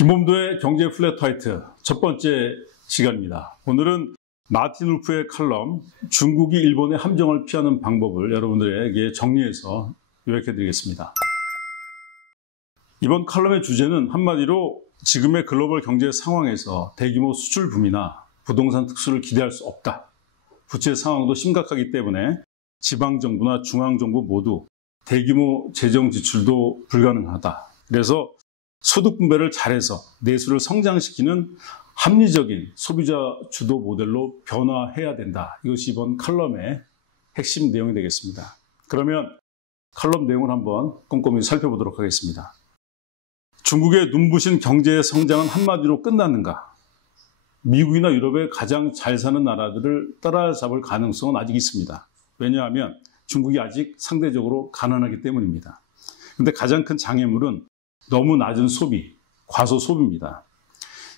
김범도의 경제 플랫화이트 첫 번째 시간입니다. 오늘은 마틴 울프의 칼럼 중국이 일본의 함정을 피하는 방법을 여러분들에게 정리해서 요약해드리겠습니다. 이번 칼럼의 주제는 한마디로 지금의 글로벌 경제 상황에서 대규모 수출 붐이나 부동산 특수를 기대할 수 없다. 부채 상황도 심각하기 때문에 지방정부나 중앙정부 모두 대규모 재정 지출도 불가능하다. 그래서 소득 분배를 잘해서 내수를 성장시키는 합리적인 소비자 주도 모델로 변화해야 된다. 이것이 이번 칼럼의 핵심 내용이 되겠습니다. 그러면 칼럼 내용을 한번 꼼꼼히 살펴보도록 하겠습니다. 중국의 눈부신 경제 성장은 한마디로 끝났는가? 미국이나 유럽의 가장 잘 사는 나라들을 따라잡을 가능성은 아직 있습니다. 왜냐하면 중국이 아직 상대적으로 가난하기 때문입니다. 그런데 가장 큰 장애물은 너무 낮은 소비, 과소 소비입니다.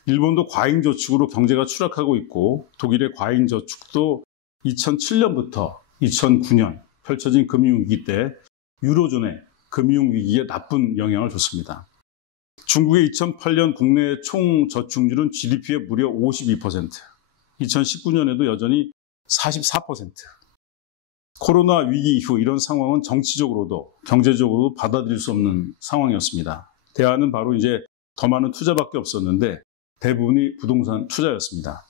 일본도 과잉저축으로 경제가 추락하고 있고 독일의 과잉저축도 2007년부터 2009년 펼쳐진 금융위기 때 유로존의 금융위기에 나쁜 영향을 줬습니다. 중국의 2008년 국내 총 저축률은 GDP의 무려 52%, 2019년에도 여전히 44%. 코로나 위기 이후 이런 상황은 정치적으로도 경제적으로도 받아들일 수 없는 상황이었습니다. 대안은 바로 이제 더 많은 투자밖에 없었는데 대부분이 부동산 투자였습니다.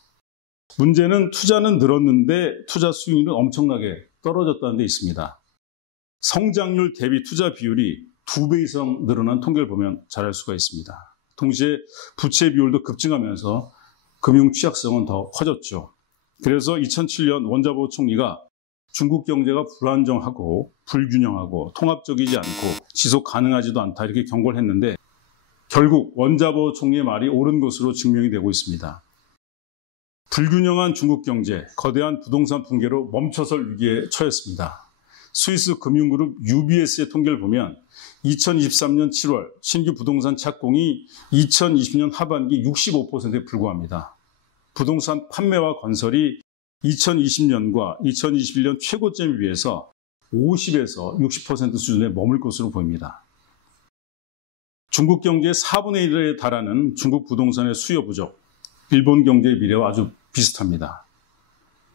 문제는 투자는 늘었는데 투자 수익률은 엄청나게 떨어졌다는 데 있습니다. 성장률 대비 투자 비율이 2배 이상 늘어난 통계를 보면 잘 알 수가 있습니다. 동시에 부채 비율도 급증하면서 금융 취약성은 더 커졌죠. 그래서 2007년 원자보 총리가 중국 경제가 불안정하고 불균형하고 통합적이지 않고 지속 가능하지도 않다 이렇게 경고를 했는데 결국 원자보 총리의 말이 옳은 것으로 증명이 되고 있습니다. 불균형한 중국 경제, 거대한 부동산 붕괴로 멈춰설 위기에 처했습니다. 스위스 금융그룹 UBS의 통계를 보면 2023년 7월 신규 부동산 착공이 2020년 하반기 65%에 불과합니다. 부동산 판매와 건설이 2020년과 2021년 최고점에 비해서 50에서 60% 수준에 머물 것으로 보입니다. 중국 경제의 4분의 1에 달하는 중국 부동산의 수요 부족, 일본 경제의 미래와 아주 비슷합니다.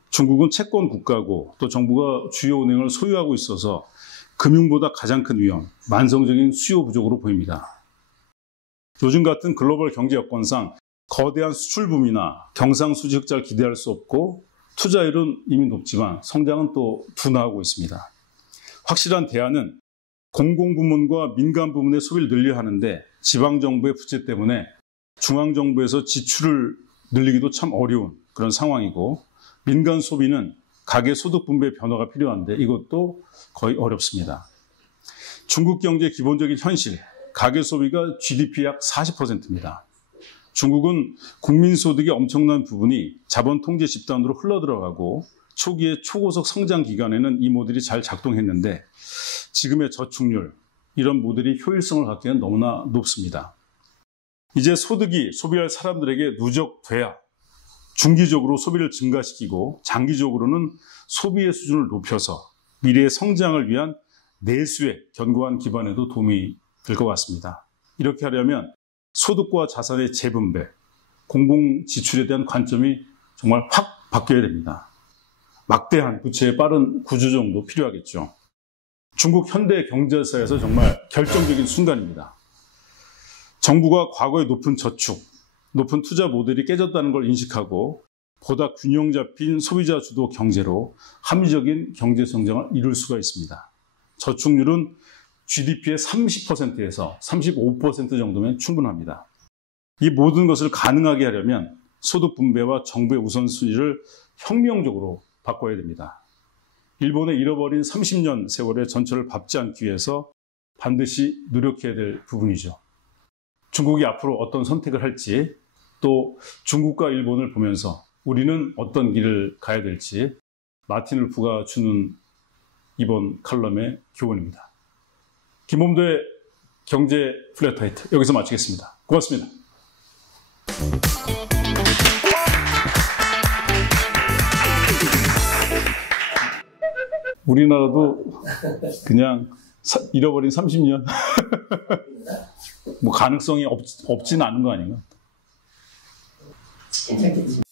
중국은 채권 국가고 또 정부가 주요 은행을 소유하고 있어서 금융보다 가장 큰 위험, 만성적인 수요 부족으로 보입니다. 요즘 같은 글로벌 경제 여건상 거대한 수출붐이나 경상수지 흑자를 기대할 수 없고 투자율은 이미 높지만 성장은 또 둔화하고 있습니다. 확실한 대안은 공공부문과 민간부문의 소비를 늘려야 하는데 지방정부의 부채 때문에 중앙정부에서 지출을 늘리기도 참 어려운 그런 상황이고 민간 소비는 가계소득 분배 변화가 필요한데 이것도 거의 어렵습니다. 중국 경제의 기본적인 현실, 가계소비가 GDP 약 40%입니다. 중국은 국민소득의 엄청난 부분이 자본통제 집단으로 흘러들어가고 초기의 초고속 성장 기간에는 이 모델이 잘 작동했는데 지금의 저축률, 이런 모델이 효율성을 갖기에는 너무나 높습니다. 이제 소득이 소비할 사람들에게 누적돼야 중기적으로 소비를 증가시키고 장기적으로는 소비의 수준을 높여서 미래의 성장을 위한 내수의 견고한 기반에도 도움이 될 것 같습니다. 이렇게 하려면 소득과 자산의 재분배, 공공지출에 대한 관점이 정말 확 바뀌어야 됩니다. 막대한 부채의 빠른 구조조정도 필요하겠죠. 중국 현대 경제사에서 정말 결정적인 순간입니다. 정부가 과거의 높은 저축, 높은 투자 모델이 깨졌다는 걸 인식하고 보다 균형 잡힌 소비자 주도 경제로 합리적인 경제 성장을 이룰 수가 있습니다. 저축률은 GDP의 30%에서 35% 정도면 충분합니다. 이 모든 것을 가능하게 하려면 소득 분배와 정부의 우선순위를 혁명적으로 바꿔야 됩니다. 일본의 잃어버린 30년 세월의 전철을 밟지 않기 위해서 반드시 노력해야 될 부분이죠. 중국이 앞으로 어떤 선택을 할지 또 중국과 일본을 보면서 우리는 어떤 길을 가야 될지 마틴 울프가 주는 이번 칼럼의 교훈입니다. 김범도의 경제 플랫화이트 여기서 마치겠습니다. 고맙습니다. 우리나라도 그냥 잃어버린 30년 뭐 가능성이 없지는 않은 거 아닌가? 괜찮겠지.